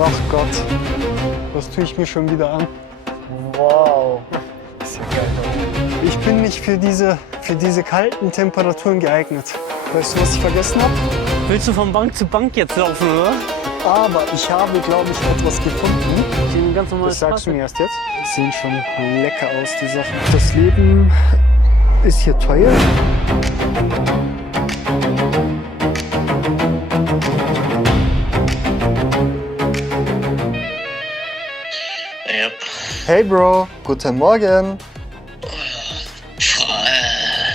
Ach Gott, was tue ich mir schon wieder an? Wow, ist ja geil. Ich bin nicht für diese kalten Temperaturen geeignet. Weißt du, was ich vergessen habe? Willst du von Bank zu Bank jetzt laufen, oder? Aber ich habe, glaube ich, etwas gefunden. Ein ganz normales Das sagst du Fahrzeug. mir erst jetzt. Die sehen schon lecker aus, die Sachen. Das Leben ist hier teuer. Yep. Hey Bro, guten Morgen.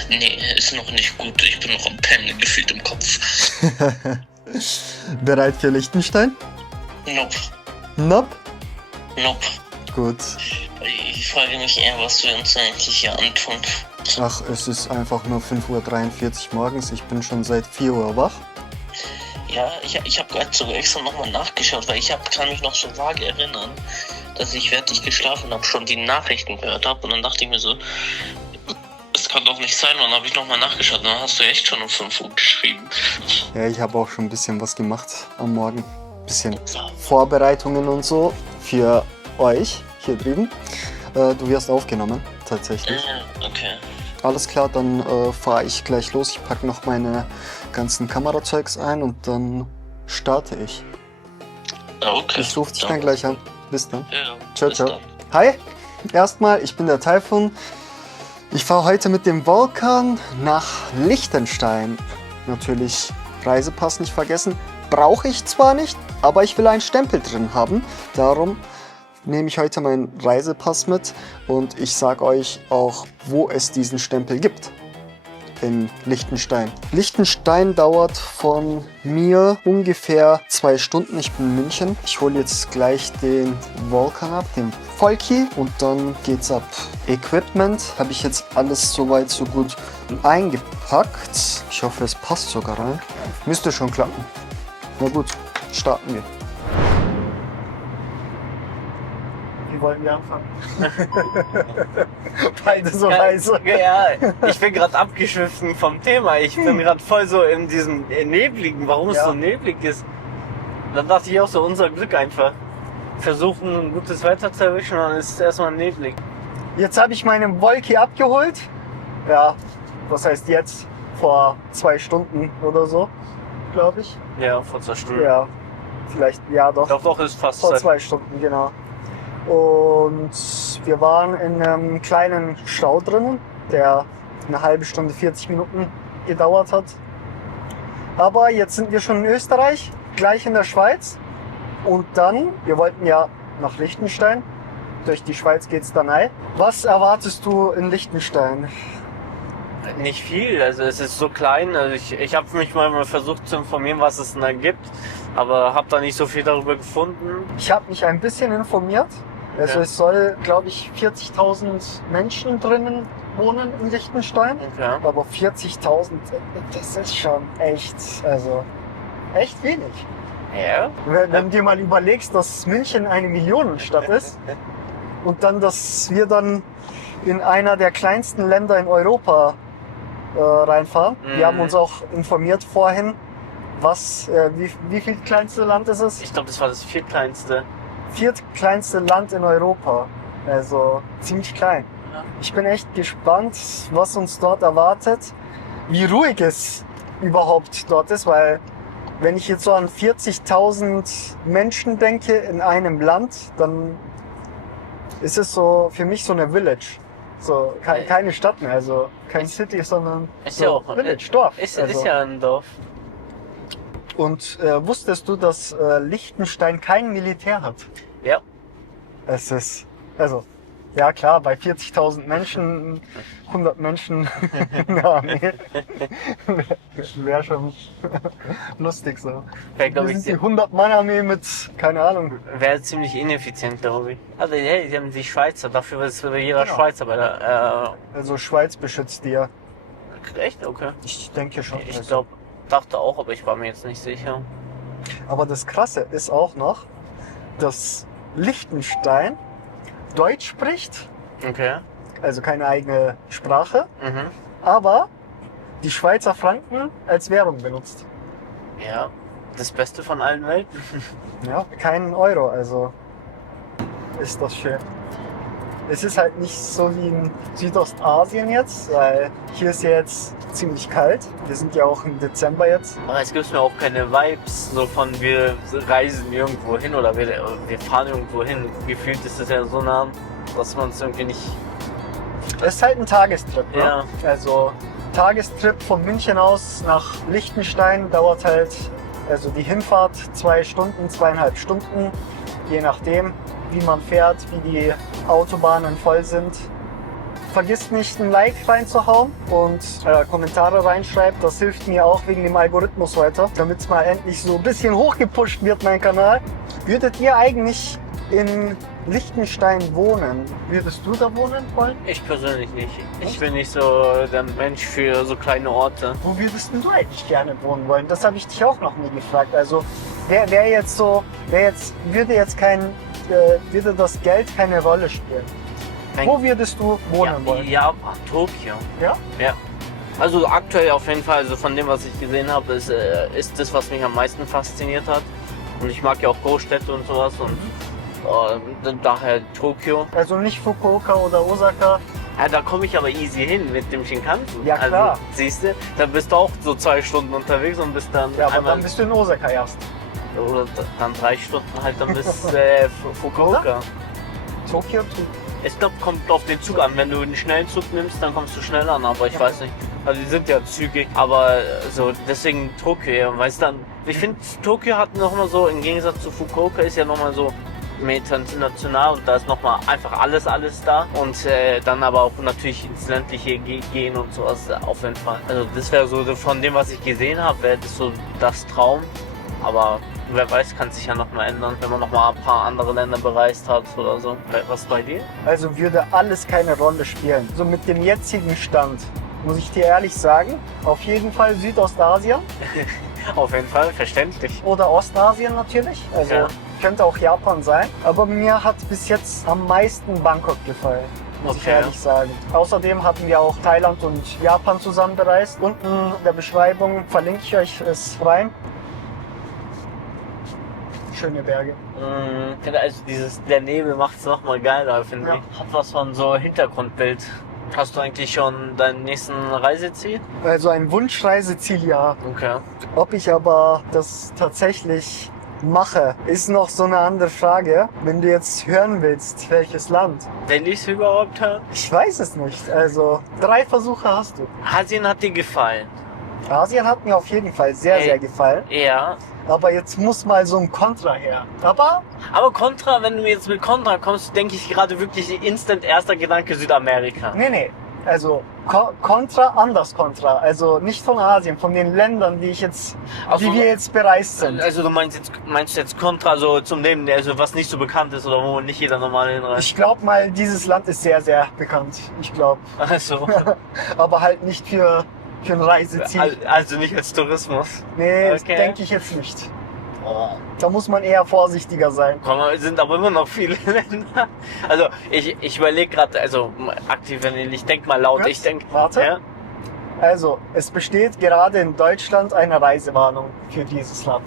Nee, ist noch nicht gut. Ich bin noch am Pennen, gefühlt im Kopf. Bereit für Liechtenstein? Nope. Nope. Nope. Gut. Ich frage mich eher, was wir uns eigentlich hier antun. Ach, es ist einfach nur 5:43 Uhr morgens. Ich bin schon seit 4 Uhr wach. Ja, ich habe gerade sogar extra nochmal nachgeschaut, weil kann mich noch so vage erinnern, dass ich, während ich geschlafen habe, schon die Nachrichten gehört habe. Und dann dachte ich mir so, das kann doch nicht sein. Und dann habe ich nochmal nachgeschaut. Und dann hast du echt schon um 5 Uhr geschrieben. Ja, ich habe auch schon ein bisschen was gemacht am Morgen. Bisschen Vorbereitungen und so für euch hier drüben. Du wirst aufgenommen, tatsächlich. Okay. Alles klar, dann fahre ich gleich los. Ich packe noch meine ganzen Kamerazeugs ein und dann starte ich. Okay. Ich rufe dich dann gleich an. Bis dann. Ja, Ciao, bis ciao. dann. Hi, erstmal, ich bin der Taifun. Ich fahre heute mit dem Vulkan nach Liechtenstein. Natürlich Reisepass nicht vergessen. Brauche ich zwar nicht, aber ich will einen Stempel drin haben. Darum nehme ich heute meinen Reisepass mit und ich sage euch auch, wo es diesen Stempel gibt. In Liechtenstein. Liechtenstein dauert von mir ungefähr 2 Stunden. Ich bin in München. Ich hole jetzt gleich den Vulkan ab, den Volki, und dann geht's ab. Equipment habe ich jetzt alles soweit so gut eingepackt. Ich hoffe, es passt sogar rein. Müsste schon klappen. Na gut, starten wir. Wie wollen wir anfangen? Beide so leise. Ja, ich bin gerade abgeschwiffen vom Thema. Ich bin gerade voll so in diesem Nebligen, warum es Ja. so neblig ist. Dann dachte ich auch so, unser Glück einfach. Versuchen, ein gutes Wetter zu erwischen, und dann ist es erstmal neblig. Jetzt habe ich meinen Volki abgeholt. Ja, was heißt jetzt? Vor 2 Stunden oder so, glaube ich. Ja, vor 2 Stunden. Ja, vielleicht, ja doch. Doch, ist fast Vor Zeit. 2 Stunden, genau. Und wir waren in einem kleinen Stau drinnen, der eine halbe Stunde, 40 Minuten gedauert hat. Aber jetzt sind wir schon in Österreich, gleich in der Schweiz. Und dann, wir wollten ja nach Liechtenstein. Durch die Schweiz geht's dann rein. Was erwartest du in Liechtenstein? Nicht viel, also es ist so klein. Also ich habe mich mal versucht zu informieren, was es denn da gibt, aber habe da nicht so viel darüber gefunden. Ich habe mich ein bisschen informiert. Also Ja. es soll, glaube ich, 40.000 Menschen drinnen wohnen in Liechtenstein. Okay. Aber 40.000, das ist schon echt, also echt wenig. Ja. Wenn du dir mal überlegst, dass München eine Millionenstadt ist und dann, dass wir dann in einer der kleinsten Länder in Europa reinfahren. Mhm. Wir haben uns auch informiert vorhin, wie viel kleinste Land ist es? Ich glaube, das war das viertkleinste. Viertkleinste Land in Europa. Also ziemlich klein. Ja. Ich bin echt gespannt, was uns dort erwartet, wie ruhig es überhaupt dort ist, weil wenn ich jetzt so an 40.000 Menschen denke in einem Land, dann ist es so für mich so eine Village. So keine Stadt mehr, also kein City, sondern Ist so ja auch Village, Dorf. Ist Also. ja ein Dorf. Und wusstest du, dass Liechtenstein kein Militär hat? Ja. Es ist, also, ja klar, bei 40.000 Menschen, 100 Menschen in der Armee, wäre schon lustig so. Wäre, glaube Wir ich, sind die 100-Mann-Armee mit, keine Ahnung. wäre ziemlich ineffizient, glaube ich. Also, hey, die haben die Schweizer, dafür ist jeder Genau. Schweizer bei der. Also Schweiz beschützt die ja. Echt? Okay. Ich denke schon. Ich Also. glaube, dachte auch, aber ich war mir jetzt nicht sicher. Aber das Krasse ist auch noch, dass Liechtenstein Deutsch spricht, Okay. also keine eigene Sprache, Mhm. aber die Schweizer Franken als Währung benutzt. Ja. Das Beste von allen Welten. Ja, keinen Euro, also ist das schön. Es ist halt nicht so wie in Südostasien jetzt, weil hier ist ja jetzt ziemlich kalt. Wir sind ja auch im Dezember jetzt. Aber es gibt mir auch keine Vibes, so von wir reisen irgendwo hin oder wir fahren irgendwo hin. Gefühlt ist es ja so nah, dass man es irgendwie nicht... Es ist halt ein Tagestrip, ne? Ja. Also Tagestrip von München aus nach Liechtenstein dauert halt, also die Hinfahrt 2 Stunden, 2,5 Stunden, je nachdem, wie man fährt, wie die Autobahnen voll sind. Vergisst nicht, ein Like reinzuhauen und Kommentare reinschreibt. Das hilft mir auch wegen dem Algorithmus weiter, damit es mal endlich so ein bisschen hochgepusht wird, mein Kanal. Würdet ihr eigentlich in Liechtenstein wohnen? Würdest du da wohnen wollen? Ich persönlich nicht. Ich bin nicht so der Mensch für so kleine Orte. Wo würdest denn du eigentlich gerne wohnen wollen? Das habe ich dich auch noch nie gefragt. Also würde das Geld keine Rolle spielen? Wo würdest du wohnen wollen? Ja, Tokio. Ja? Ja. Also aktuell auf jeden Fall, also von dem, was ich gesehen habe, ist das, was mich am meisten fasziniert hat. Und ich mag ja auch Großstädte und sowas und daher Tokio. Also nicht Fukuoka oder Osaka. Ja, da komme ich aber easy hin mit dem Shinkansen. Ja, klar. Also, siehst du, da bist du auch so 2 Stunden unterwegs und bist dann Ja, aber einmal, dann bist du in Osaka erst. oder dann 3 Stunden halt dann bis Fukuoka. Tokio? Ich glaube, kommt auf den Zug an. Wenn du einen schnellen Zug nimmst, dann kommst du schnell an, aber ich weiß nicht. Also die sind ja zügig, aber so deswegen Tokio, weißt dann. Ich finde, Tokio hat nochmal so, im Gegensatz zu Fukuoka ist ja nochmal so mehr international und da ist nochmal einfach alles da und dann aber auch natürlich ins ländliche gehen und sowas auf jeden Fall. Also das wäre so von dem, was ich gesehen habe, wäre das so das Traum, aber wer weiß, kann sich ja nochmal ändern, wenn man nochmal ein paar andere Länder bereist hat oder so. Was bei dir? Also würde alles keine Rolle spielen. So mit dem jetzigen Stand, muss ich dir ehrlich sagen, auf jeden Fall Südostasien Auf jeden Fall, verständlich. oder Ostasien natürlich. Also Ja. könnte auch Japan sein. Aber mir hat bis jetzt am meisten Bangkok gefallen, muss ich Okay. ehrlich sagen. Außerdem hatten wir auch Thailand und Japan zusammen bereist. Unten in der Beschreibung verlinke ich euch es rein. Schöne Berge. Also der Nebel macht es nochmal geiler, finde Ja. ich. Hat was von so Hintergrundbild. Hast du eigentlich schon deinen nächsten Reiseziel? Also ein Wunschreiseziel, ja. Okay. Ob ich aber das tatsächlich mache, ist noch so eine andere Frage. Wenn du jetzt hören willst, welches Land? Will ich es überhaupt hören? Ich weiß es nicht. Also 3 Versuche hast du. Asien hat dir gefallen? Asien hat mir auf jeden Fall sehr, Ey. sehr gefallen. Ja. Aber jetzt muss mal so ein Kontra her. Aber Aber Contra, wenn du jetzt mit Contra kommst, denke ich gerade wirklich instant erster Gedanke Südamerika. nee. Also Kontra, anders Kontra. Also nicht von Asien, von den Ländern, die wir jetzt bereist sind. Also du meinst jetzt Contra so zum Leben, also was nicht so bekannt ist oder wo nicht jeder normal hinreist? Ich glaube mal, dieses Land ist sehr, sehr bekannt. Ich glaube. Also, Aber halt nicht für ein Reiseziel. also nicht als Tourismus. Nee, Okay. denke ich jetzt nicht. Da muss man eher vorsichtiger sein. Komm, es sind aber immer noch viele Länder. Also ich überlege gerade, also aktiv, wenn ich denke mal laut, ich denke... Warte. Ja? Also, es besteht gerade in Deutschland eine Reisewarnung für dieses Land.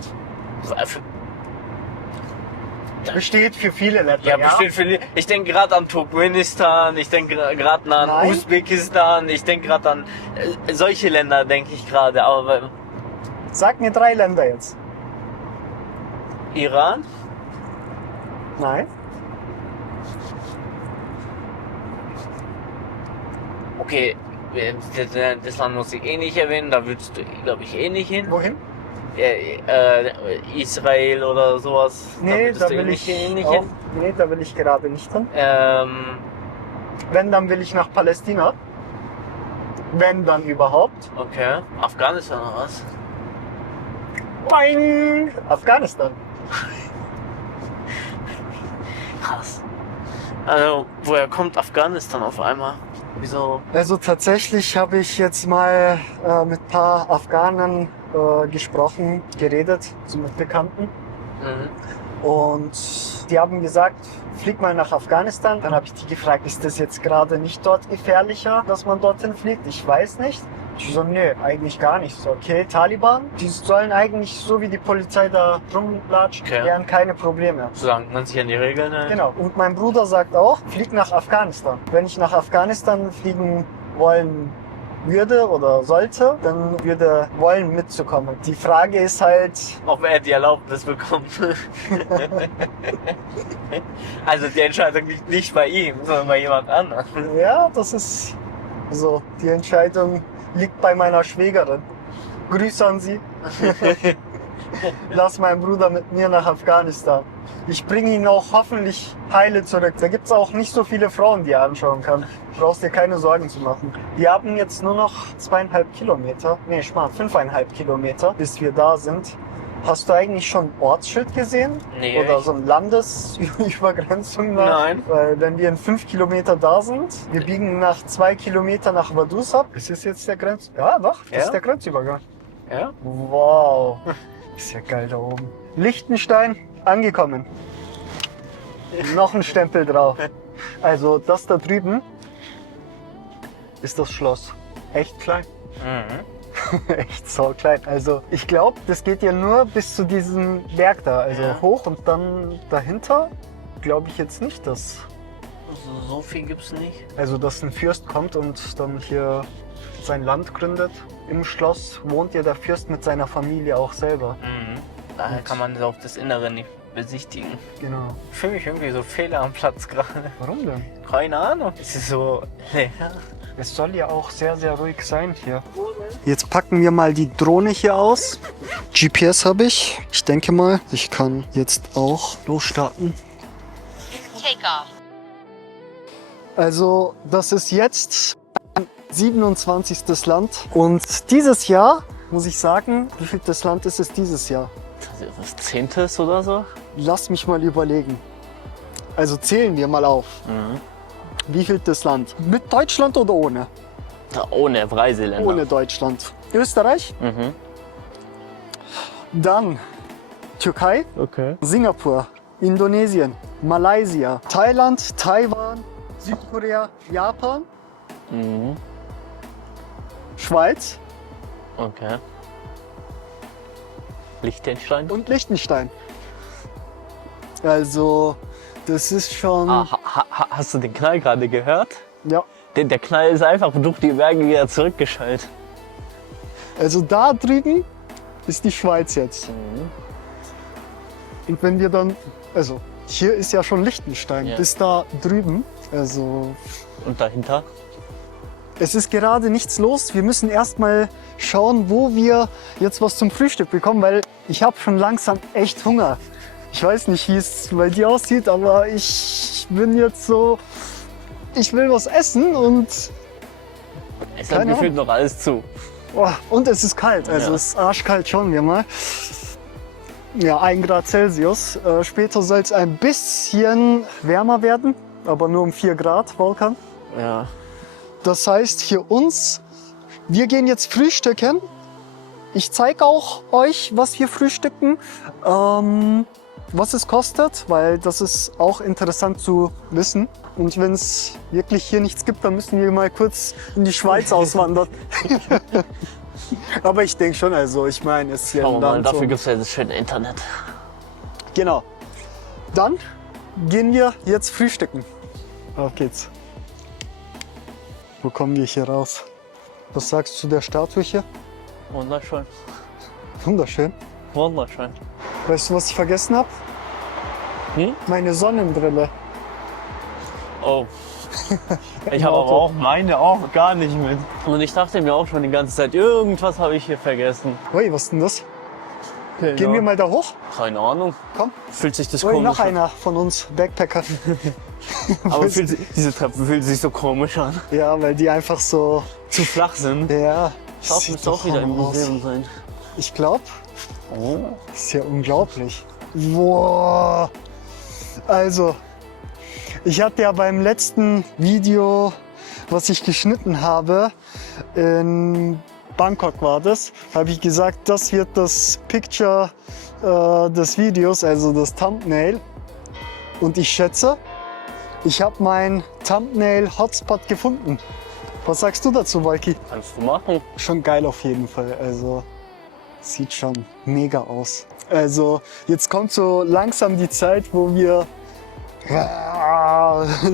Besteht für viele Länder, Ja, bestimmt viele. Ich denke gerade an Turkmenistan, ich denke gerade an Nein. Usbekistan, ich denke gerade an solche Länder, denke ich gerade. Aber Sag mir 3 Länder jetzt. Iran? Nein. Okay, das Land muss ich eh nicht erwähnen, da würdest du, glaube ich, eh nicht hin. Wohin? Israel oder sowas. Nee, würdest da du eh will nicht ich hin. nee, da will ich gerade nicht hin. Ähm, Wenn, dann will ich nach Palästina. Wenn, dann überhaupt. okay. Afghanistan oder was? Boing! Afghanistan. Krass. Also, woher kommt Afghanistan auf einmal? Wieso? Also tatsächlich habe ich jetzt mal mit ein paar Afghanen gesprochen, geredet, so mit Bekannten. Mhm. Und die haben gesagt, flieg mal nach Afghanistan. Dann habe ich die gefragt, ist das jetzt gerade nicht dort gefährlicher, dass man dorthin fliegt? Ich weiß nicht. Ich so, nee, eigentlich gar nicht. So, okay, Taliban, die sollen eigentlich, so wie die Polizei da rumlatscht, Okay. wären keine Probleme. Solange man sich an die Regeln hält. Genau. Und mein Bruder sagt auch, flieg nach Afghanistan. Wenn ich nach Afghanistan fliegen wollen würde oder sollte, dann würde wollen mitzukommen. Die Frage ist halt, Ob er die Erlaubnis bekommt. Also die Entscheidung liegt nicht bei ihm, sondern bei jemand anderem. ja, das ist so, die Entscheidung liegt bei meiner Schwägerin. Grüße an sie. Lass meinen Bruder mit mir nach Afghanistan. Ich bringe ihn auch hoffentlich heile zurück. Da gibt es auch nicht so viele Frauen, die er anschauen kann. Du brauchst dir keine Sorgen zu machen. Wir haben jetzt nur noch 2,5 Kilometer, nee, Schmarrn, 5,5 Kilometer, bis wir da sind. Hast du eigentlich schon ein Ortsschild gesehen? Nee. Oder so eine Landesübergrenzung? Nein. Weil wenn wir in 5 Kilometer da sind, wir biegen nach 2 Kilometer nach Vaduz ab. Ist das jetzt der Grenz? Ja, doch, das Ja? ist der Grenzübergang. Ja? Wow, ist ja geil da oben. Liechtenstein angekommen. Noch ein Stempel drauf. Also das da drüben ist das Schloss. Echt klein. Mhm. Echt so klein. Also ich glaube, das geht ja nur bis zu diesem Berg da. Also Ja. hoch und dann dahinter glaube ich jetzt nicht, dass, So viel gibt's nicht. also dass ein Fürst kommt und dann hier sein Land gründet. Im Schloss wohnt ja der Fürst mit seiner Familie auch selber. Mhm. Daher kann man auch das Innere nicht besichtigen. Genau. Ich fühle mich irgendwie so fehl am Platz gerade. Warum denn? Keine Ahnung. Es ist so leer. Es soll ja auch sehr, sehr ruhig sein hier. Jetzt packen wir mal die Drohne hier aus. GPS habe ich. Ich denke mal, ich kann jetzt auch losstarten. Take off. Also, das ist jetzt ein 27. Land. Und dieses Jahr, muss ich sagen, wie viel das Land ist es dieses Jahr? Was 10. oder so? Lass mich mal überlegen. Also zählen wir mal auf. Mhm. Wie viel das Land? Mit Deutschland oder ohne? Ohne Reiseländer. Ohne Deutschland. Österreich, Mhm. dann Türkei, Okay. Singapur, Indonesien, Malaysia, Thailand, Taiwan, Südkorea, Japan, Mhm. Schweiz Okay. Liechtenstein. und Liechtenstein. Also, das ist schon... Hast du den Knall gerade gehört? Ja, Der Knall ist einfach durch die Berge wieder zurückgeschallt. also da drüben ist die Schweiz jetzt. Und wenn wir dann... Also, hier ist ja schon Liechtenstein, Ja. bis da drüben. Also, Und dahinter? es ist gerade nichts los. Wir müssen erstmal schauen, wo wir jetzt was zum Frühstück bekommen, weil ich habe schon langsam echt Hunger. Ich weiß nicht, wie es bei dir aussieht, aber ich bin jetzt so... Ich will was essen und... Es Keine hat gefühlt noch alles zu. Oh, und es ist kalt, also Ja. es ist arschkalt, schauen wir mal. Ja, 1 Grad Celsius. Später soll es ein bisschen wärmer werden, aber nur um 4 Grad, Volkan. Ja. Das heißt, hier uns, wir gehen jetzt frühstücken. Ich zeige auch euch, was wir frühstücken, was es kostet, weil das ist auch interessant zu wissen. Und wenn es wirklich hier nichts gibt, dann müssen wir mal kurz in die Schweiz auswandern. Aber ich denke schon, also ich meine, es ist hier Schauen ein wir mal, Land. dafür und- gibt es ja das schöne Internet. Genau. Dann gehen wir jetzt frühstücken. Auf geht's. Wo kommen wir hier raus? Was sagst du zu der Statue hier? Wunderschön. Wunderschön. Wunderschön. Weißt du, was ich vergessen habe? Hm? Meine Sonnenbrille. Oh. Ich habe aber Auto. auch meine auch gar nicht mit. Und ich dachte mir auch schon die ganze Zeit, irgendwas habe ich hier vergessen. Ui, was ist denn das? Gehen wir mal da hoch? Keine Ahnung. Komm. Fühlt sich das Ui, komisch noch an. einer von uns Backpacker. Aber diese Treppe fühlt sich so komisch an. Ja, weil die einfach so... Zu flach sind. Ja. Das sieht müsste doch auch wieder im Hammer aus. Museum sein. Ich glaube, Oh. das ist ja unglaublich. Wow. Also, ich hatte ja beim letzten Video, was ich geschnitten habe, in Bangkok war das, habe ich gesagt, das wird das Picture des Videos, also das Thumbnail. Und ich schätze, ich habe meinen Thumbnail-Hotspot gefunden. Was sagst du dazu, Wolki? Kannst du machen. Schon geil auf jeden Fall. Also sieht schon mega aus. Also jetzt kommt so langsam die Zeit, wo wir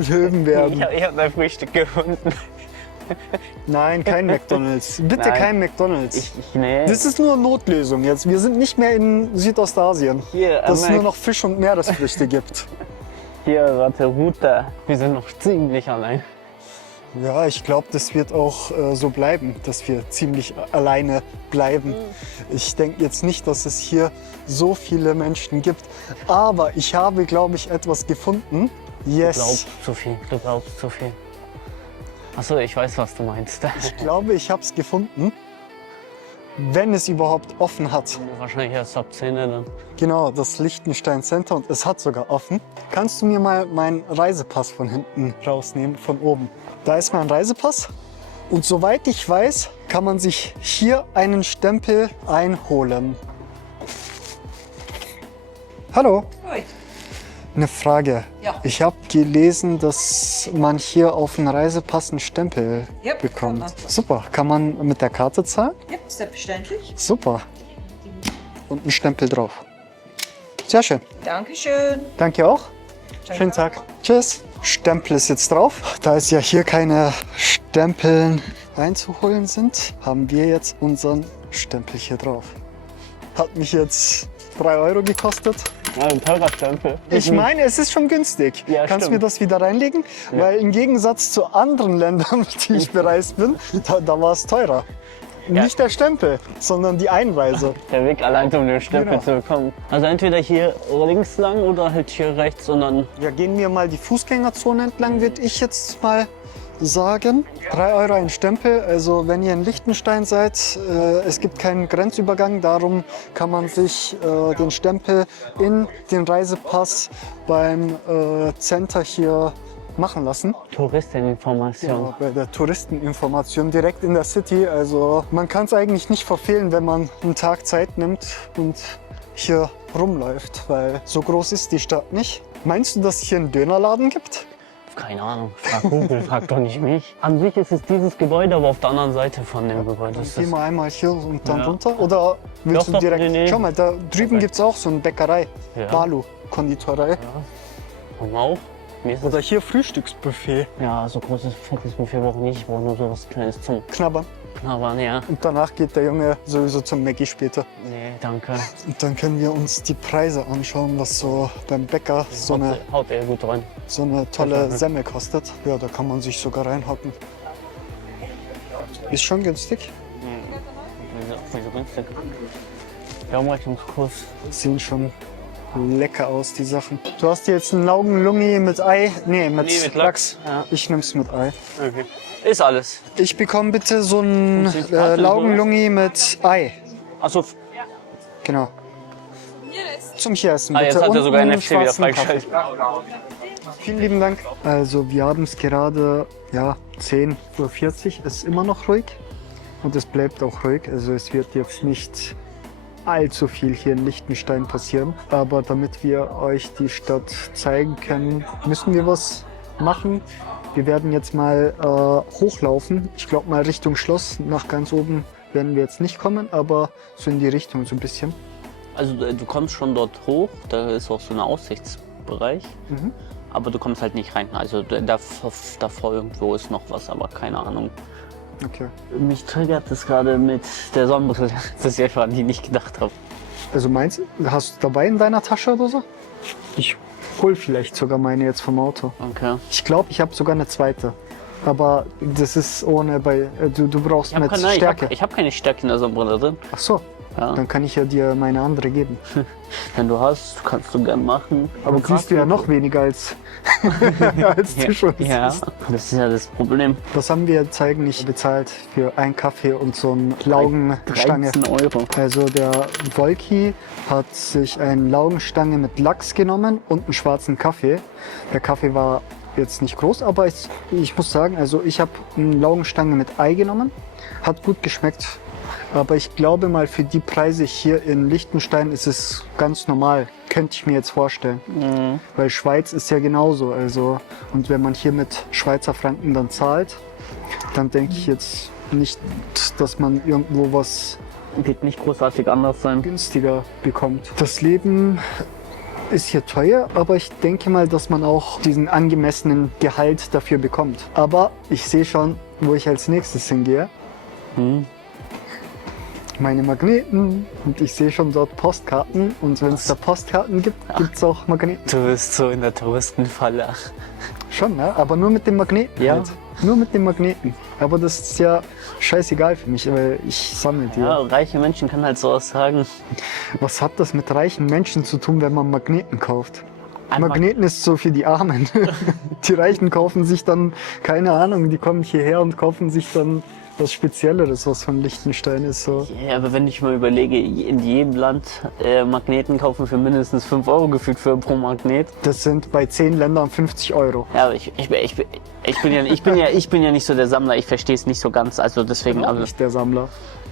Löwen werden. Ich hab dein Frühstück gefunden. Nein, kein McDonald's. Bitte Nein. kein McDonald's. Nee. Das ist nur eine Notlösung jetzt. Wir sind nicht mehr in Südostasien, Hier, dass es nur noch Fisch und Meeresfrüchte gibt. Hier, warte, Route. Wir sind noch ziemlich allein. Ja, ich glaube, das wird auch so bleiben, dass wir ziemlich alleine bleiben. Ich denke jetzt nicht, dass es hier so viele Menschen gibt. Aber ich habe, glaube ich, etwas gefunden. Du Yes. glaubst zu viel. Du glaubst zu viel. Achso, ich weiß, was du meinst. Ich glaube, ich habe es gefunden. Wenn es überhaupt offen hat. Wahrscheinlich erst ab 10 dann. Genau, das Liechtenstein Center und es hat sogar offen. Kannst du mir mal meinen Reisepass von hinten rausnehmen, von oben? Da ist mein Reisepass und soweit ich weiß, kann man sich hier einen Stempel einholen. Hallo, Hoi. eine Frage. Ja. Ich habe gelesen, dass man hier auf den Reisepass einen Stempel Ja, bekommt. kann man. Super, kann man mit der Karte zahlen? Ja, selbstverständlich. Super. Und ein Stempel drauf. Sehr schön. Dankeschön. Danke auch. Schönen Tag. Tschüss. Stempel ist jetzt drauf. Da es ja hier keine Stempeln einzuholen sind, haben wir jetzt unseren Stempel hier drauf. Hat mich jetzt 3 Euro gekostet. Ja, ein teurer Stempel. Ich meine, es ist schon günstig. Ja, Kannst du stimmt. mir das wieder reinlegen? Weil im Gegensatz zu anderen Ländern, die ich bereist bin, da war es teurer. Nicht der Stempel, sondern die Einreise. Der Weg allein, um den Stempel Genau. zu bekommen. Also entweder hier links lang oder halt hier rechts und dann. Ja, gehen wir mal die Fußgängerzone entlang, würde ich jetzt mal sagen. 3 Euro ein Stempel. Also wenn ihr in Liechtenstein seid, es gibt keinen Grenzübergang, darum kann man sich den Stempel in den Reisepass beim Center hier machen lassen. Touristeninformation. Ja, bei der Touristeninformation direkt in der City. Also man kann es eigentlich nicht verfehlen, wenn man einen Tag Zeit nimmt und hier rumläuft, weil so groß ist die Stadt nicht. Meinst du, dass es hier einen Dönerladen gibt? Keine Ahnung. Frag Google, frag doch nicht mich. An sich ist es dieses Gebäude, aber auf der anderen Seite von dem Gebäude ist Geh es. mal einmal hier und dann Ja. runter. Oder willst Doch, du doch, direkt... nee. Schau mal, da drüben gibt es auch so eine Bäckerei. Ja. Balu, Konditorei. Komm auf. Mir ist Oder es. hier Frühstücksbuffet. Ja, so großes, fettes Buffet brauche ich nicht. Ich brauche nur so was Kleines zum Knabbern. Knabbern, ja. Und danach geht der Junge sowieso zum Maggi später. Nee, danke. Und dann können wir uns die Preise anschauen, was so beim Bäcker so eine Haut eher gut rein. tolle Semmel kostet. Ja, da kann man sich sogar reinhocken. Ist schon günstig. Wieso günstig? Ja, Umrechnungskurs. Sehen schon lecker aus, die Sachen. Du hast jetzt einen Laugenlungi mit Ei. Nee, mit, Nee, mit Lachs. Lachs. Ja. Ich nehm's mit Ei. Okay. Ist alles. Ich bekomme bitte so einen Und die Karte, Laugenlungi mit Ei. Achso, Genau. Zum hier essen ah, bitte. jetzt hat er Und sogar einen NFC wieder schwarzen Kaffee. freigeschaltet. Vielen lieben Dank. Also wir haben es gerade, ja, 10:40 Uhr. Es ist immer noch ruhig und es bleibt auch ruhig. Also es wird jetzt nicht allzu viel hier in Liechtenstein passieren. Aber damit wir euch die Stadt zeigen können, müssen wir was machen. Wir werden jetzt mal hochlaufen. Ich glaube mal Richtung Schloss. Nach ganz oben werden wir jetzt nicht kommen, aber so in die Richtung so ein bisschen. Also du kommst schon dort hoch, da ist auch so ein Aussichtsbereich, Mhm. aber du kommst halt nicht rein. Also davor irgendwo ist noch was, aber keine Ahnung. Okay. Mich triggert das gerade mit der Sonnenbrille, dass ich einfach an die nicht gedacht habe. Also meinst du, hast du dabei in deiner Tasche oder so? Ich hol vielleicht sogar meine jetzt vom Auto. Okay. Ich glaube, ich habe sogar eine zweite. Aber das ist ohne du brauchst Ich habe mit keine, Stärke. ich hab keine Stärke in der Sonnenbrille drin. Ach so, Ja. dann kann ich ja dir meine andere geben. Wenn du hast, kannst du gern machen. Aber siehst du ja noch weniger als, als du schon Ja, siehst. das ist ja das Problem. Was haben wir jetzt eigentlich bezahlt für einen Kaffee und so eine Laugenstange? 13 Euro. Also der Wolki hat sich eine Laugenstange mit Lachs genommen und einen schwarzen Kaffee. Der Kaffee war jetzt nicht groß, aber ich muss sagen, also ich habe eine Laugenstange mit Ei genommen. Hat gut geschmeckt. Aber ich glaube mal, für die Preise hier in Liechtenstein ist es ganz normal könnte ich mir jetzt vorstellen. Mhm. Weil Schweiz ist ja genauso. Also, und wenn man hier mit Schweizer Franken dann zahlt, dann denke ich jetzt nicht, dass man irgendwo was Wird nicht großartig anders sein. günstiger bekommt. Das Leben ist hier teuer, aber ich denke mal, dass man auch diesen angemessenen Gehalt dafür bekommt. Aber ich sehe schon, wo ich als nächstes hingehe. Hm. Meine Magneten und ich sehe schon dort Postkarten und wenn es da Postkarten gibt, gibt es auch Magneten. Du bist so in der Touristenfalle. Schon, ne? Aber nur mit dem Magneten Ja. halt. Nur mit dem Magneten. Aber das ist ja scheißegal für mich, weil ich sammle die. Ja, reiche Menschen können halt sowas sagen. Was hat das mit reichen Menschen zu tun, wenn man Magneten kauft? Einfach- Magneten ist so für die Armen. Die Reichen kaufen sich dann, keine Ahnung, die kommen hierher und kaufen sich dann was Spezielleres, was von Liechtenstein ist. So. Ja, aber wenn ich mal überlege, in jedem Land Magneten kaufen für mindestens 5 Euro gefühlt für pro Magnet. Das sind bei 10 Ländern 50 Euro. Ja, aber ich bin ja nicht so der Sammler, ich verstehe es nicht so ganz, also deswegen, Auch also, nicht der Sammler.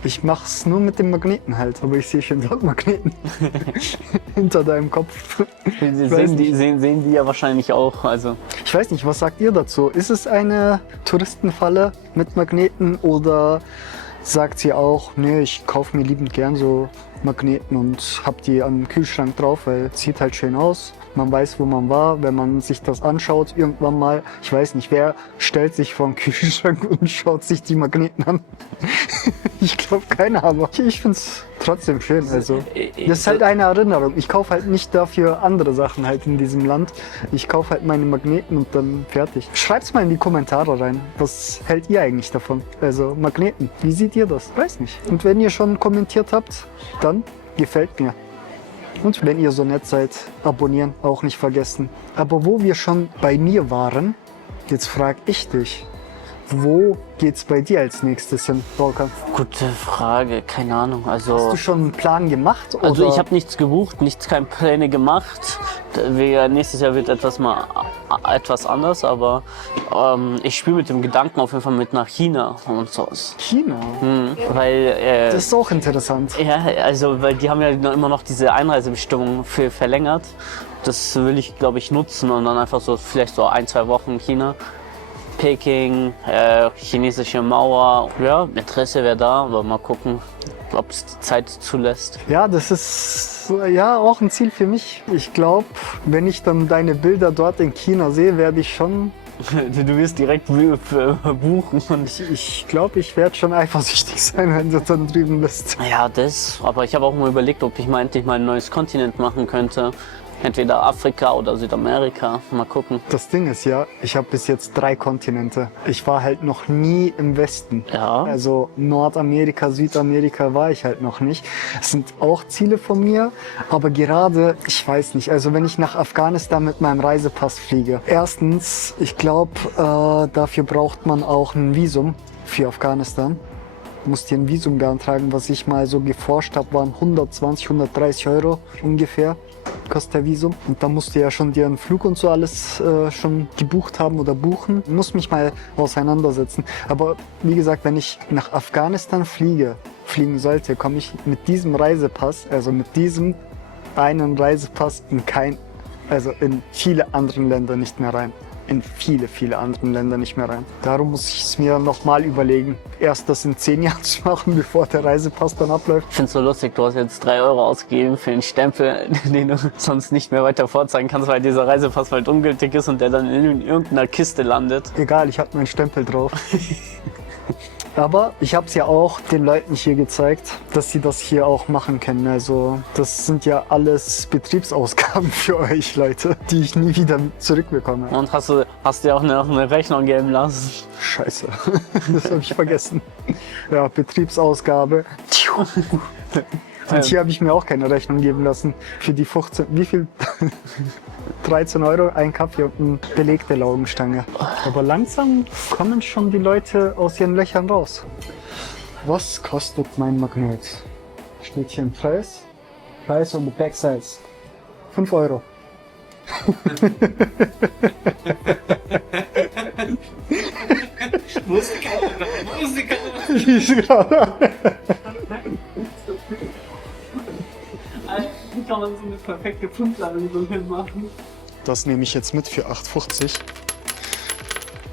Ich mach's nur mit dem Magneten halt, aber ich sehe schon dort Magneten hinter deinem Kopf. sehen die ja wahrscheinlich auch, also. Ich weiß nicht, was sagt ihr dazu? Ist es eine Touristenfalle mit Magneten oder sagt sie auch, nee, ich kaufe mir liebend gern so Magneten und hab die am Kühlschrank drauf, weil es sieht halt schön aus. Man weiß, wo man war, wenn man sich das anschaut irgendwann mal. Ich weiß nicht, wer stellt sich vor den Kühlschrank und schaut sich die Magneten an? Ich glaube keiner, aber ich finde es trotzdem schön. Also, das ist halt eine Erinnerung. Ich kaufe halt nicht dafür andere Sachen halt in diesem Land. Ich kaufe halt meine Magneten und dann fertig. Schreibt's mal in die Kommentare rein. Was hält ihr eigentlich davon? Also Magneten. Wie seht ihr das? Weiß nicht. Und wenn ihr schon kommentiert habt, dann gefällt mir. Und wenn ihr so nett seid, abonnieren auch nicht vergessen. Aber wo wir schon bei mir waren, jetzt frage ich dich, wo geht's bei dir als nächstes hin, Volkan? Gute Frage, keine Ahnung, Hast also. du schon einen Plan gemacht? Also oder? ich habe nichts gebucht, keine Pläne gemacht. Nächstes Jahr wird etwas anders, aber ich spiele mit dem Gedanken auf jeden Fall mit nach China und so. China. Weil Das ist auch interessant. ja, also weil die haben ja immer noch diese Einreisebestimmung für verlängert. Das will ich, glaube ich, nutzen und dann einfach so vielleicht so 1-2 Wochen China. Peking, chinesische Mauer. Ja, Interesse wäre da, aber mal gucken, ob es die Zeit zulässt. Ja, das ist ja auch ein Ziel für mich. Ich glaube, wenn ich dann deine Bilder dort in China sehe, werde ich schon. Du wirst direkt buchen. Und Ich glaube, ich werde schon eifersüchtig sein, wenn du dann drüben bist. ja, aber ich habe auch mal überlegt, ob ich mal endlich mal ein neues Kontinent machen könnte. Entweder Afrika oder Südamerika. Mal gucken. Das Ding ist ja, ich habe bis jetzt 3 Kontinente. Ich war halt noch nie im Westen. Ja. Also Nordamerika, Südamerika war ich halt noch nicht. Es sind auch Ziele von mir, aber gerade, ich weiß nicht, also wenn ich nach Afghanistan mit meinem Reisepass fliege. Erstens, ich glaube, dafür braucht man auch ein Visum für Afghanistan. Du musst dir ein Visum beantragen, was ich mal so geforscht habe, waren 120, 130 Euro ungefähr. Kostet der Visum. Und da musst du ja schon dir einen Flug und so alles schon gebucht haben oder buchen. Ich muss mich mal auseinandersetzen. Aber wie gesagt, wenn ich nach Afghanistan fliegen sollte, komme ich mit diesem Reisepass, also mit diesem einen Reisepass in viele andere Länder nicht mehr rein. In viele andere Länder nicht mehr rein. Darum muss ich es mir nochmal überlegen, erst das in 10 Jahren zu machen, bevor der Reisepass dann abläuft. Ich finde es so lustig, du hast jetzt 3 Euro ausgegeben für einen Stempel, den du sonst nicht mehr weiter vorzeigen kannst, weil dieser Reisepass halt ungültig ist und der dann in irgendeiner Kiste landet. Egal, ich habe meinen Stempel drauf. Aber ich habe es ja auch den Leuten hier gezeigt, dass sie das hier auch machen können. Also das sind ja alles Betriebsausgaben für euch Leute, die ich nie wieder zurückbekomme. Und hast dir auch noch eine Rechnung geben lassen? Scheiße, das habe ich vergessen. Ja, Betriebsausgabe. Und hier habe ich mir auch keine Rechnung geben lassen. Für die 15, wie viel? 13 Euro, ein Kaffee und eine belegte Laugenstange. Aber langsam kommen schon die Leute aus ihren Löchern raus. Was kostet mein Magnet? Steht hier im Preis. Preis on the backside. 5 Euro. Musiker. Wie ist gerade? Wie kann man so eine perfekte Pfundladung hinmachen? Das nehme ich jetzt mit für 8,50.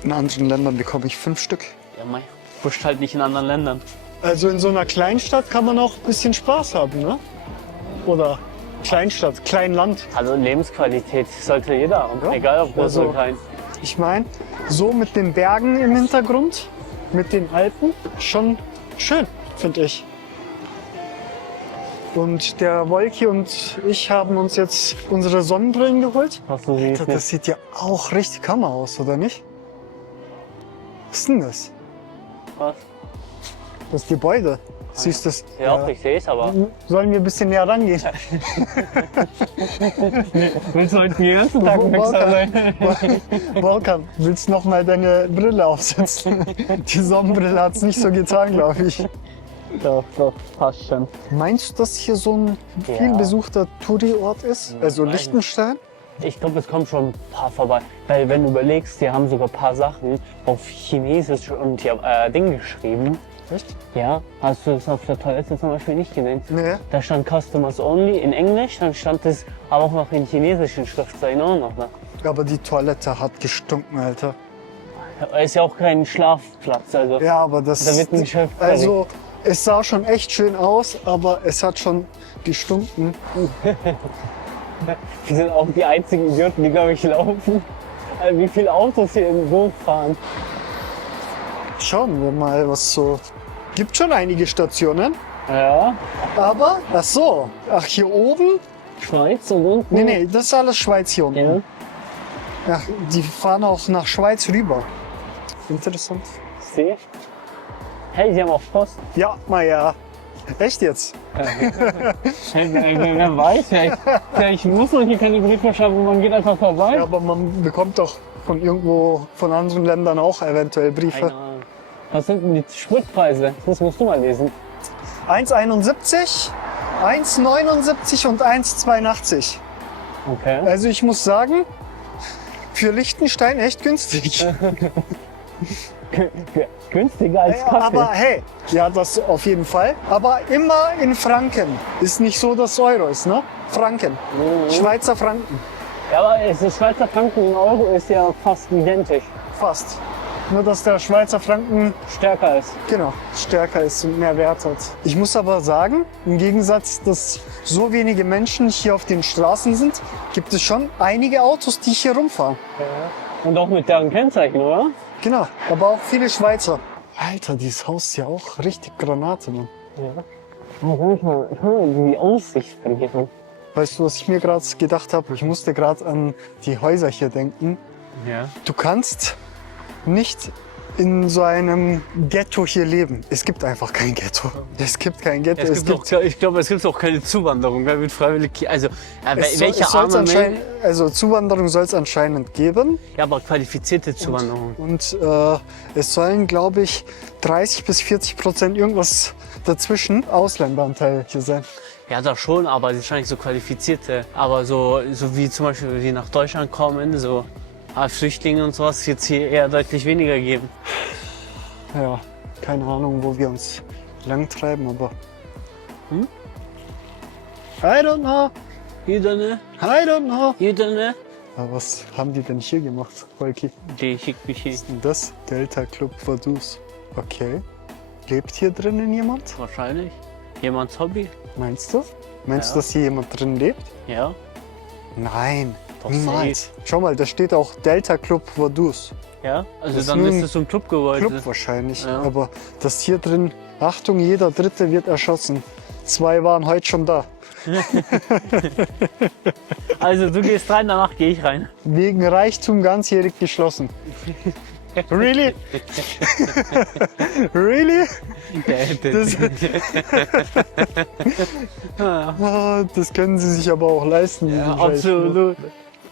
In anderen Ländern bekomme ich 5 Stück. Ja, mei. Buscht halt nicht in anderen Ländern. Also in so einer Kleinstadt kann man auch ein bisschen Spaß haben, ne? Oder Kleinstadt, Kleinland. Also Lebensqualität sollte jeder haben. Ja. Egal ob groß Also- oder klein. Ich meine, so mit den Bergen im Hintergrund, mit den Alpen, schon schön, finde ich. Und der Wolki und ich haben uns jetzt unsere Sonnenbrillen geholt. Was du siehst. Das sieht ja auch richtig Hammer aus, oder nicht? Was ist denn das? Was? Das Gebäude. Siehst du das? Ja, auch, ich sehe es, aber. Sollen wir ein bisschen näher rangehen? Willst du heute den ganzen Tag Volkan, willst du noch mal deine Brille aufsetzen? Die Sonnenbrille hat es nicht so getan, glaube ich. Doch, passt schon. Meinst du, dass hier so ein Ja. viel besuchter Touri-Ort ist? Also Nein. Liechtenstein? Ich glaube, es kommen schon ein paar vorbei. Weil wenn du überlegst, die haben sogar ein paar Sachen auf Chinesisch und Ding geschrieben. Echt? Ja, hast du das auf der Toilette zum Beispiel nicht gesehen? Nee. Da stand Customers Only in Englisch, dann stand es aber auch noch in chinesischen Schriftzeichen auch noch. Ne? Aber die Toilette hat gestunken, Alter. Ist ja auch kein Schlafplatz, also Ja, aber das... da wird ein Geschäft. Also, es sah schon echt schön aus, aber es hat schon gestunken. Wir sind auch die einzigen Idioten, die, glaube ich, laufen. Also wie viele Autos hier im Hof fahren. Schauen wir mal, was so... Gibt schon einige Stationen, Ja, aber... Ach so, ach hier oben? Schweiz und unten. Nee, das ist alles Schweiz hier unten. Ja, Ach, die fahren auch nach Schweiz rüber. Interessant. sieh. Hey, sie haben auch Post. Ja, mal ja. Echt jetzt? Hey, wer weiß, vielleicht muss man hier keine Briefe schreiben, man geht einfach vorbei. Ja, aber man bekommt doch von irgendwo, von anderen Ländern auch eventuell Briefe. Keine Ahnung. Was sind denn die Spritpreise? Das musst du mal lesen. 1,71, 1,79 und 1,82. Okay. Also ich muss sagen, für Liechtenstein echt günstig. Günstiger als Kaffee. Aber hey, ja, das auf jeden Fall. Aber immer in Franken. Ist nicht so, dass Euro ist, ne? Franken. Schweizer Franken. Ja, aber es ist Schweizer Franken und Euro ist ja fast identisch. Fast. Nur, dass der Schweizer Franken, Stärker ist. genau, stärker ist und mehr Wert hat. Ich muss aber sagen, im Gegensatz, dass so wenige Menschen hier auf den Straßen sind, gibt es schon einige Autos, die hier rumfahren. Und auch mit deren Kennzeichen, oder? Genau, aber auch viele Schweizer. Alter, dieses Haus ist ja auch richtig Granate, Mann. Ja. Oh, schau mal die Aussicht von hier an. Weißt du, was ich mir gerade gedacht habe? Ich musste gerade an die Häuser hier denken. Ja. Du kannst nicht in so einem Ghetto hier leben. Es gibt einfach kein Ghetto. Es gibt kein Ghetto. Ich glaube, es gibt auch keine Zuwanderung. Wer wird freiwillig. Also, welche soll's arme anscheinend, Menschen. also Zuwanderung soll es anscheinend geben. Ja, aber qualifizierte Zuwanderung. Und es sollen, glaube ich, 30 bis 40% irgendwas dazwischen Ausländeranteil hier sein. Ja, das schon, aber wahrscheinlich so qualifizierte. Aber so wie zum Beispiel, die nach Deutschland kommen, so Flüchtlinge und sowas, wird es hier eher deutlich weniger geben. Ja, keine Ahnung, wo wir uns lang treiben, aber... I don't know, Jeder ne? I don't know. Jeder ne? Aber was haben die denn hier gemacht, Volki? Die schickt mich hier. Was ist denn das? Delta Club Vaduz. Okay. Lebt hier drinnen jemand? Wahrscheinlich. Jemands Hobby? Meinst du? Meinst Ja. du, dass hier jemand drin lebt? Ja. Nein, Doch, niemals. Schau mal, da steht auch Delta Club Vaduz. Ja? Also Das ist dann nur ist ein es so ein Clubgebäude. Club wahrscheinlich. Ja. Aber das hier drin, Achtung, jeder Dritte wird erschossen. 2 waren heute schon da. Also du gehst rein, danach gehe ich rein. Wegen Reichtum ganzjährig geschlossen. Really? Really? Das, Ah, das können sie sich aber auch leisten. ja, diesen Scheiß. absolut.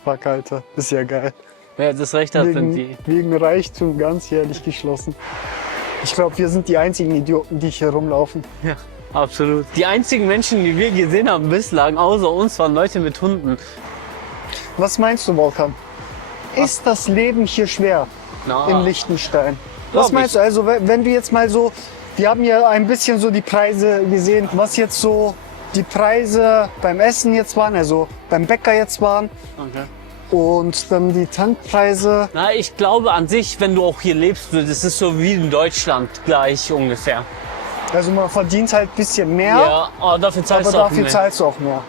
Fuck, Alter. Ist ja geil. Wer das Recht hat, sind die. Wegen Reichtum ganzjährlich geschlossen. Ich glaube, wir sind die einzigen Idioten, die hier rumlaufen. Ja, absolut. Die einzigen Menschen, die wir gesehen haben bislang, außer uns, waren Leute mit Hunden. Was meinst du, Volkan? Ist das Leben hier schwer in Liechtenstein? Was Glaub meinst du? Also, wenn du jetzt mal so, wir haben ja ein bisschen so die Preise gesehen, was jetzt so die Preise beim Essen jetzt waren, also beim Bäcker jetzt waren. Okay. Und dann die Tankpreise. Na, ich glaube an sich, wenn du auch hier lebst, das ist so wie in Deutschland gleich ungefähr. Also man verdient halt ein bisschen mehr, Ja, aber dafür zahlst aber du auch dafür mehr. zahlst du auch mehr.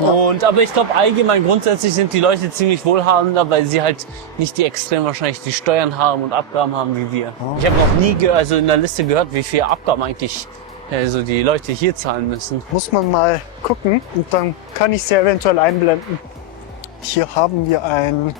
Aber ich glaube allgemein grundsätzlich sind die Leute ziemlich wohlhabender, weil sie halt nicht die extrem wahrscheinlich die Steuern haben und Abgaben haben wie wir. Ich habe noch nie also in der Liste gehört, wie viel Abgaben eigentlich also die Leute hier zahlen müssen. Muss man mal gucken und dann kann ich es ja eventuell einblenden. Hier haben wir einen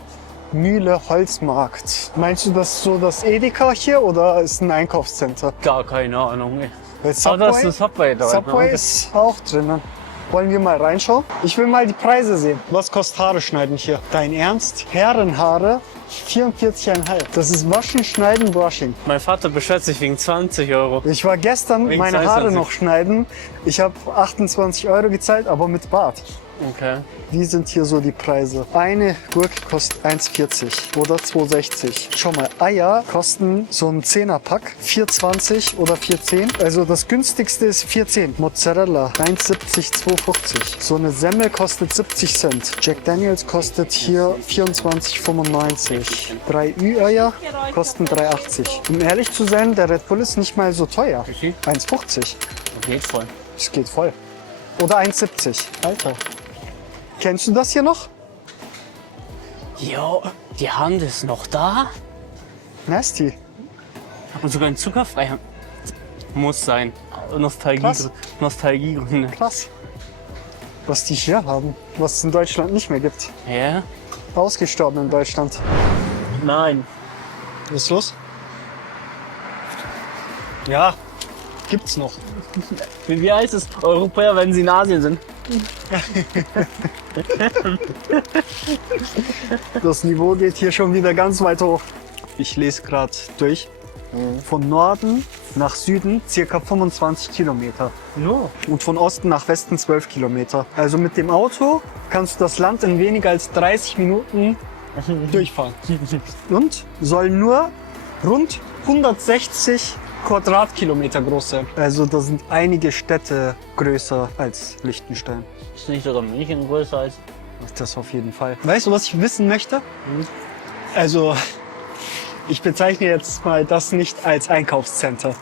Mühle Holzmarkt. Meinst du, das ist so das Edeka hier oder ist ein Einkaufscenter? Gar keine Ahnung. Weil Aber das ist das Subway da. Subway ne? ist auch drinnen. Wollen wir mal reinschauen? Ich will mal die Preise sehen. Was kostet Haare schneiden hier? Dein Ernst? Herrenhaare 44,5. Das ist Waschen, Schneiden, Brushing. Mein Vater beschwert sich wegen 20 €. Ich war gestern Wegen meine Haare 22. noch schneiden. Ich habe 28 € gezahlt, aber mit Bart. Okay. Wie sind hier so die Preise? Eine Gurke kostet 1,40 oder 2,60. Schau mal, Eier kosten so ein 10er-Pack 4,20 oder 4,10. Also das günstigste ist 4,10. Mozzarella 1,70, 2,50. So eine Semmel kostet 70 Cent. Jack Daniels kostet hier 24,95. 3 Ü-Eier kosten 3,80. Um ehrlich zu sein, der Red Bull ist nicht mal so teuer. Wie viel? 1,50. Geht voll. Das geht voll. Oder 1,70. Alter. Kennst du das hier noch? Jo, die Hand ist noch da Nasty. und sogar ein zuckerfreier. Muss sein. Krass. Nostalgiegründe. Krass. Was die hier haben, was es in Deutschland nicht mehr gibt. Ja? Ausgestorben in Deutschland. Nein. Was ist los? Ja, gibt's noch. Wie heißt es? Europäer, wenn sie in Asien sind. Das Niveau geht hier schon wieder ganz weit hoch. Ich lese gerade durch. Von Norden nach Süden circa 25 Kilometer. No. Und von Osten nach Westen 12 Kilometer. Also mit dem Auto kannst du das Land in weniger als 30 Minuten durchfahren. Und soll nur rund 160 Quadratkilometer groß sein. Also da sind einige Städte größer als Liechtenstein. Ist nicht sogar München größer als. Das auf jeden Fall. Weißt du, was ich wissen möchte? Also, ich bezeichne jetzt mal das nicht als Einkaufscenter.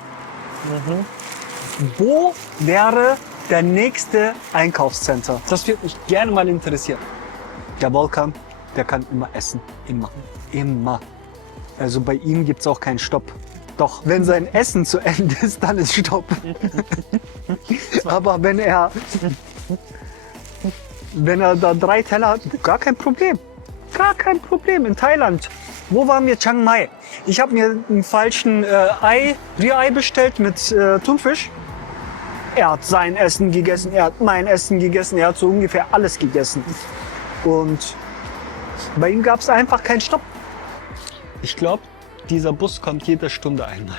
Wo wäre der nächste Einkaufscenter? Das würde mich gerne mal interessieren. Der Volkan, der kann immer essen. Immer. Immer. Also bei ihm gibt's auch keinen Stopp. Doch, wenn sein Essen zu Ende ist, dann ist Stopp. Aber wenn er da 3 Teller hat, gar kein Problem. Gar kein Problem. In Thailand. Wo waren wir? Chiang Mai. Ich habe mir einen falschen Rührei bestellt mit Thunfisch. Er hat sein Essen gegessen, er hat mein Essen gegessen, er hat so ungefähr alles gegessen. Und bei ihm gab es einfach keinen Stopp. Ich glaube, dieser Bus kommt jede Stunde einmal.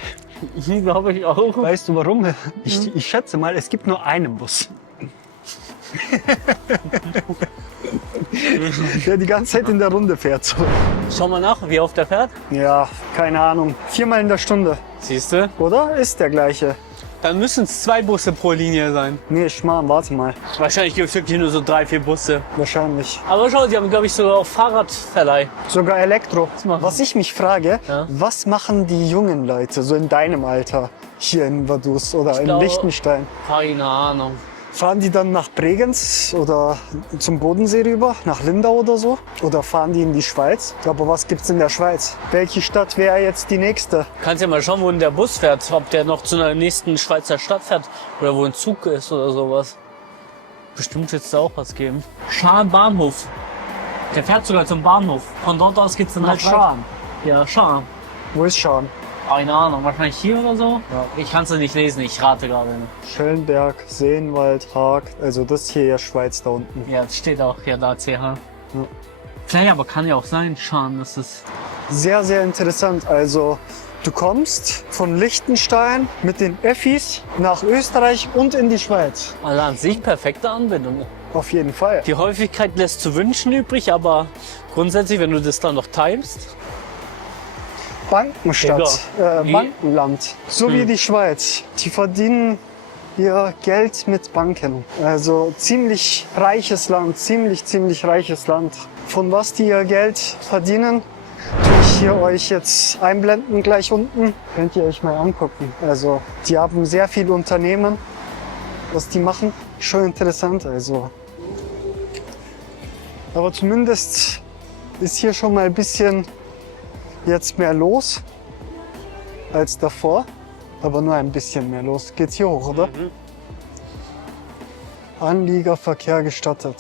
Glaube ich auch. Weißt du warum? Ich schätze mal, es gibt nur einen Bus. Der die ganze Zeit in der Runde fährt. So. Schau mal nach, wie oft der fährt. Ja, keine Ahnung. 4-mal in der Stunde, Siehst du? oder? Ist der gleiche. Dann müssen es 2 Busse pro Linie sein. Nee, Schmarrn, warte mal. Wahrscheinlich gibt es wirklich nur so 3, 4 Busse. Wahrscheinlich. Aber schau, die haben, glaube ich, sogar auch Fahrradverleih. Sogar Elektro. machen Was ich mich frage, Ja. was machen die jungen Leute so in deinem Alter hier in Vaduz oder in glaube- Liechtenstein? Keine Ahnung. Fahren die dann nach Bregenz oder zum Bodensee rüber, nach Lindau oder so? Oder fahren die in die Schweiz? Aber was gibt's in der Schweiz? Welche Stadt wäre jetzt die nächste? Kannst ja mal schauen, wo denn der Bus fährt. Ob der noch zu einer nächsten Schweizer Stadt fährt oder wo ein Zug ist oder sowas. Bestimmt wird es da auch was geben. Schaan Bahnhof. Der fährt sogar zum Bahnhof. Von dort aus geht's dann Nach halt weiter. Schaan. Ja, Schaan. Wo ist Schaan? Keine Ahnung, wahrscheinlich hier oder so? Ja. Ich kann es nicht lesen, ich rate gerade. Schönberg, Seenwald, Haag. Also das hier ja Schweiz da unten. Ja, es steht auch hier da CH. Vielleicht aber kann ja auch sein, Schaan, das ist. Sehr, sehr interessant. Also du kommst von Liechtenstein mit den Öffis nach Österreich und in die Schweiz. Also an sich perfekte Anbindung. Auf jeden Fall. Die Häufigkeit lässt zu wünschen übrig, aber grundsätzlich, wenn du das dann noch timest. Bankenstadt, Ja. Bankenland, so wie die Schweiz. Die verdienen ihr Geld mit Banken. Also ziemlich reiches Land, ziemlich reiches Land. Von was die ihr Geld verdienen, tue ich hier euch jetzt einblenden gleich unten. Könnt ihr euch mal angucken. Also die haben sehr viele Unternehmen, was die machen. Schon interessant also. Aber zumindest ist hier schon mal ein bisschen jetzt mehr los als davor. Aber nur ein bisschen mehr los. Geht's hier hoch, oder? Mhm. Anliegerverkehr gestattet.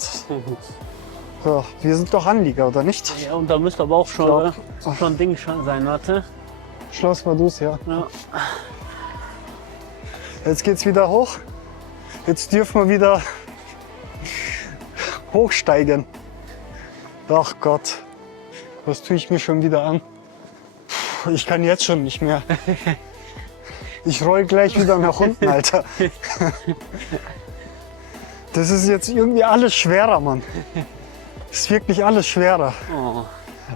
Ja, wir sind doch Anlieger, oder nicht? Ja, und da müsste aber auch schon Ding sein, warte. Schloss Vaduz, ja. Ja. Jetzt geht's wieder hoch. Jetzt dürfen wir wieder hochsteigen. Ach Gott, was tue ich mir schon wieder an? Puh, ich kann jetzt schon nicht mehr. Ich roll gleich wieder nach unten, Alter. Das ist jetzt irgendwie alles schwerer, Mann. Das ist wirklich alles schwerer. Oh.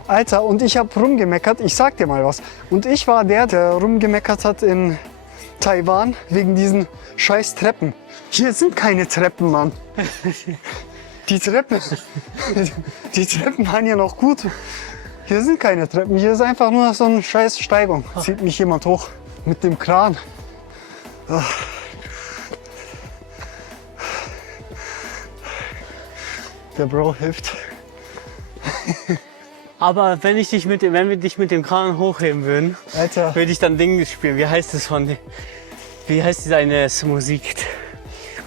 Alter, und ich habe rumgemeckert. Ich sag dir mal was. Und ich war der rumgemeckert hat in Taiwan wegen diesen scheiß Treppen. Hier sind keine Treppen, Mann. Die Treppen waren ja noch gut. Hier sind keine Treppen. Hier ist einfach nur so eine scheiß Steigung. Zieht mich jemand hoch mit dem Kran. Ach. Der Bro hilft. Aber wenn wir dich mit dem Kran hochheben würden, Alter. würde ich dann Ding spielen. Wie heißt diese eine Musik?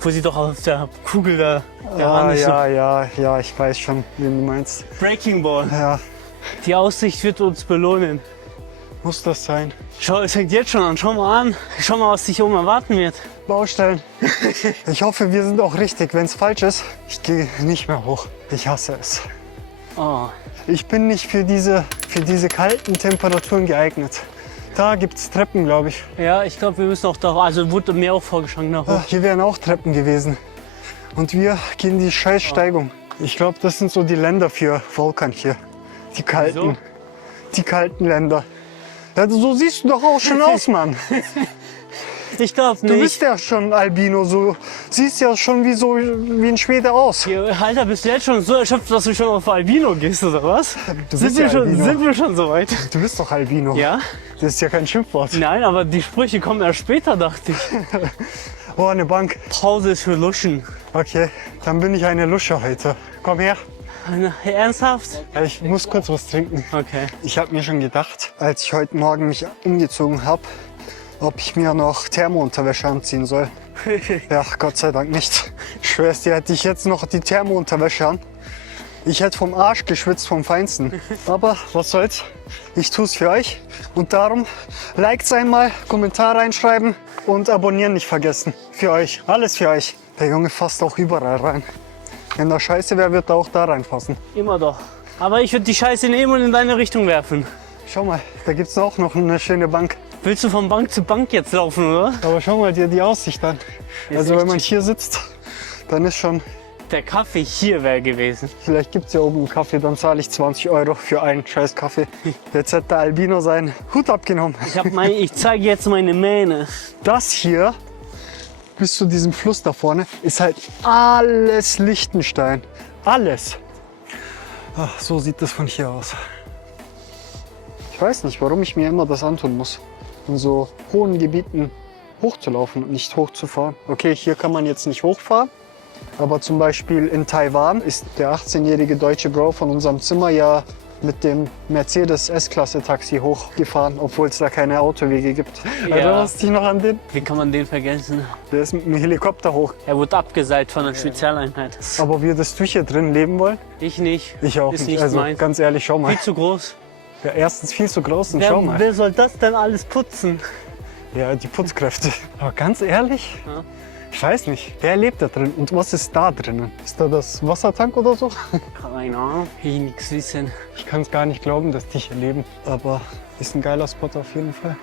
Wo sie doch auf der Kugel da Ah, ist. ja, ich weiß schon, wen du meinst. Breaking Ball. Ja, Die Aussicht wird uns belohnen. muss das sein. Schau, es fängt jetzt schon an. Schau mal an. Schau mal, was dich oben erwarten wird. Baustellen. Ich hoffe, wir sind auch richtig. Wenn es falsch ist, ich gehe nicht mehr hoch. Ich hasse es. Oh. Ich bin nicht für diese kalten Temperaturen geeignet. Da gibt es Treppen, glaube ich. Ja, ich glaube, wir müssen auch da. Also wurde mir auch vorgeschlagen nach hoch. Hier wären auch Treppen gewesen. Und wir gehen die scheiß Steigung. Ich glaube, das sind so die Länder für Vulkan hier. Die kalten. Wieso? Die kalten Länder. Ja, so siehst du doch auch schon aus, Mann. Ich glaube Du nicht. bist ja schon Albino, so siehst ja schon wie ein Schwede aus. Alter, bist du jetzt schon so erschöpft, dass du schon auf Albino gehst, oder was? Du bist ja Albino. Sind wir schon so weit? Du bist doch Albino. Ja? Das ist ja kein Schimpfwort. Nein, aber die Sprüche kommen erst später, dachte ich. Oh, eine Bank. Pause ist für Luschen. Okay, dann bin ich eine Lusche heute. Komm her. Ernsthaft? Ich muss kurz was trinken. Okay. Ich habe mir schon gedacht, als ich heute Morgen mich umgezogen habe, ob ich mir noch Thermounterwäsche anziehen soll. Ja, Gott sei Dank nicht. Ich schwör's dir, hätte ich jetzt noch die Thermounterwäsche an. Ich hätte vom Arsch geschwitzt, vom Feinsten. Aber was soll's, ich tu's für euch. Und darum, Likes einmal, Kommentar reinschreiben und abonnieren nicht vergessen. Für euch, alles für euch. Der Junge fasst auch überall rein. Wenn da Scheiße wäre, wird er auch da reinfassen. Immer doch. Aber ich würde die Scheiße nehmen und in deine Richtung werfen. Schau mal, da gibt's auch noch eine schöne Bank. Willst du von Bank zu Bank jetzt laufen, oder? Aber schau mal dir die Aussicht an. Also echt wenn man schick. hier sitzt, dann ist schon, Der Kaffee hier wäre gewesen. vielleicht gibt's ja oben einen Kaffee, dann zahle ich 20 € für einen scheiß Kaffee. Jetzt hat der Albino seinen Hut abgenommen. Ich zeige jetzt meine Mähne. Das hier, bis zu diesem Fluss da vorne, ist halt alles Liechtenstein. Alles. Ach, so sieht das von hier aus. Ich weiß nicht, warum ich mir immer das antun muss, in so hohen Gebieten hochzulaufen und nicht hochzufahren. Okay, hier kann man jetzt nicht hochfahren, aber zum Beispiel in Taiwan ist der 18-jährige deutsche Bro von unserem Zimmer ja mit dem Mercedes S-Klasse-Taxi hochgefahren, obwohl es da keine Autowege gibt. Ja. Erinnerst du dich noch an den? Wie kann man den vergessen? Der ist mit dem Helikopter hoch. Er wurde abgeseilt von einer Spezialeinheit. Aber würdest du hier drin leben wollen? Ich nicht. Ich auch Ist nicht. nicht Also meins. ganz ehrlich, schau mal. Viel zu groß. Ja, erstens viel zu groß und schau mal. Wer soll das denn alles putzen? Ja, die Putzkräfte. Aber ganz ehrlich, Ja. ich weiß nicht, wer lebt da drin und was ist da drinnen? Ist da das Wassertank oder so? Keine Ahnung. Ich nichts wissen. Ich kann es gar nicht glauben, dass die hier leben. Aber ist ein geiler Spot auf jeden Fall.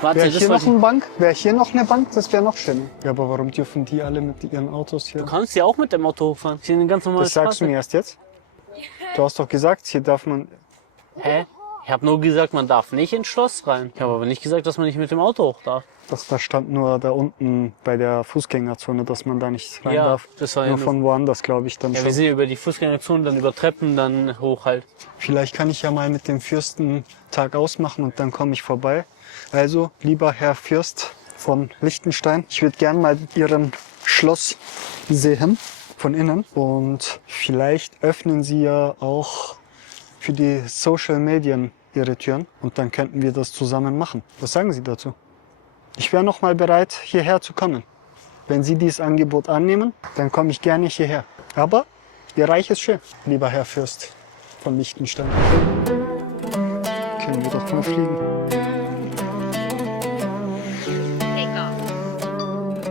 Warte, Wäre das hier noch wollte eine Bank? Wäre hier noch eine Bank? Das wäre noch schöner. Ja, aber warum dürfen die alle mit ihren Autos hier? Du kannst ja auch mit dem Auto hochfahren. Hier eine ganz normale Das sagst du Straße. mir erst jetzt? Du hast doch gesagt, hier darf man... Hä? Ich habe nur gesagt, man darf nicht ins Schloss rein. Ich habe aber nicht gesagt, dass man nicht mit dem Auto hoch darf. Da stand nur da unten bei der Fußgängerzone, dass man da nicht rein Ja, darf. das war ja nur nur- von woanders, glaube ich, dann Ja, wir schon. sind ja über die Fußgängerzone, dann über Treppen, dann hoch halt. Vielleicht kann ich ja mal mit dem Fürsten Tag ausmachen und dann komme ich vorbei. Also, lieber Herr Fürst von Liechtenstein, ich würde gern mal Ihren Schloss sehen von innen und vielleicht öffnen Sie ja auch für die Social Medien Ihre Türen und dann könnten wir das zusammen machen. Was sagen Sie dazu? Ich wäre noch mal bereit, hierher zu kommen. Wenn Sie dieses Angebot annehmen, dann komme ich gerne hierher. Aber Ihr Reich ist schön, lieber Herr Fürst von Liechtenstein. Können wir doch mal fliegen. Take off.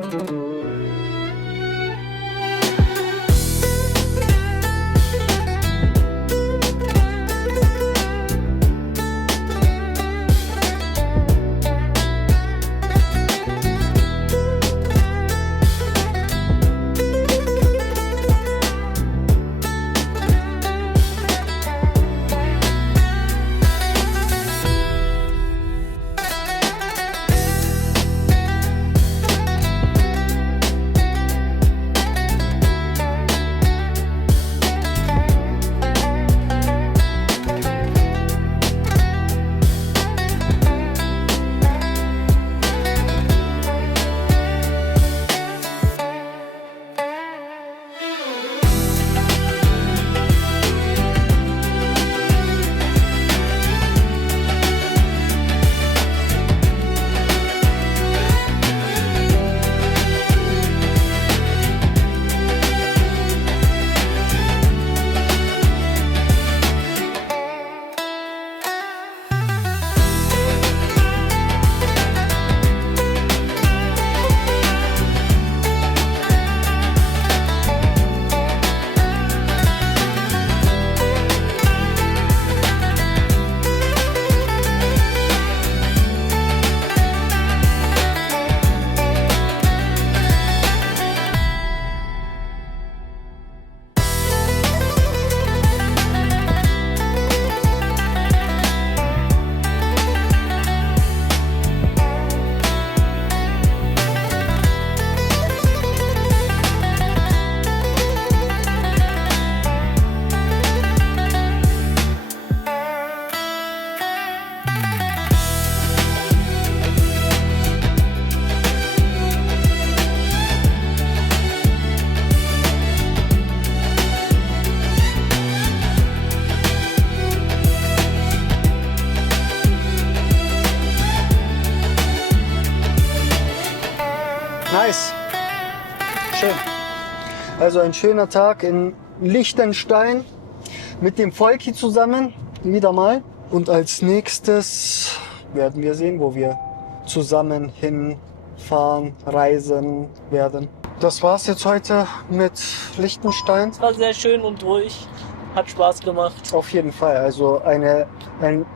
Nice. Schön. Also ein schöner Tag in Liechtenstein mit dem Volki zusammen, wieder mal. Und als nächstes werden wir sehen, wo wir zusammen hinfahren, reisen werden. Das war's jetzt heute mit Liechtenstein. Es war sehr schön und ruhig. Hat Spaß gemacht. Auf jeden Fall. Also ein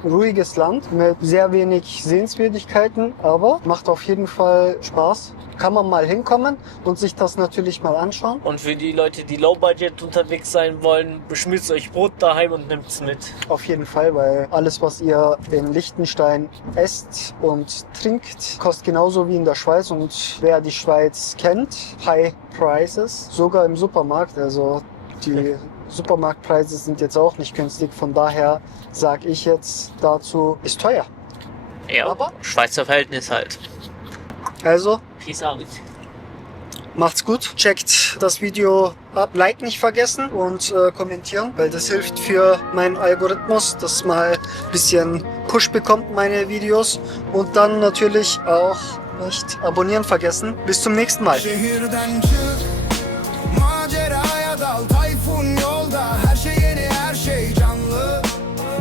ruhiges Land mit sehr wenig Sehenswürdigkeiten, aber macht auf jeden Fall Spaß. Kann man mal hinkommen und sich das natürlich mal anschauen. Und für die Leute, die low budget unterwegs sein wollen, beschmiert's euch Brot daheim und nimmt's mit. Auf jeden Fall, weil alles, was ihr in Liechtenstein esst und trinkt, kostet genauso wie in der Schweiz. Und wer die Schweiz kennt, High Prices, sogar im Supermarkt. Also die Supermarktpreise sind jetzt auch nicht günstig. Von daher sage ich jetzt dazu, ist teuer. Ja, Aber- Schweizer Verhältnis halt. Also Peace out. macht's gut, checkt das Video ab, Like nicht vergessen und kommentieren, weil das hilft für meinen Algorithmus, dass mal ein bisschen Push bekommt meine Videos und dann natürlich auch nicht abonnieren vergessen. Bis zum nächsten Mal. Şehirden çık, maceraya dal, tayfun yolda. Her şey yeni, her şey canlı.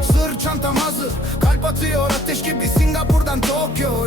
Sırt çantam hazır, kalp atıyor ateş gibi. Singapur'dan Tokyo.